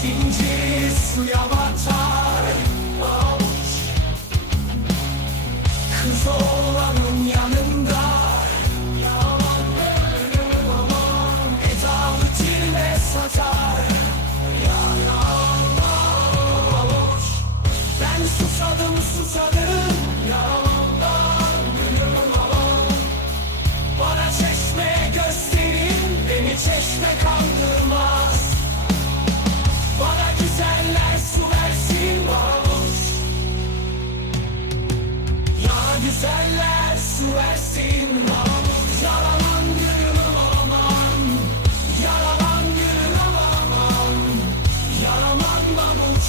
Zinciri suya batar avuç. Kız oğlanın yanında Yalan aman Edalı cilve satar. Ya avuç. Ben susadım susadım Yalan Hadi senler su versin. Aman yaralan gülüm aman Yaralan gülüm aman. Yaralanmamış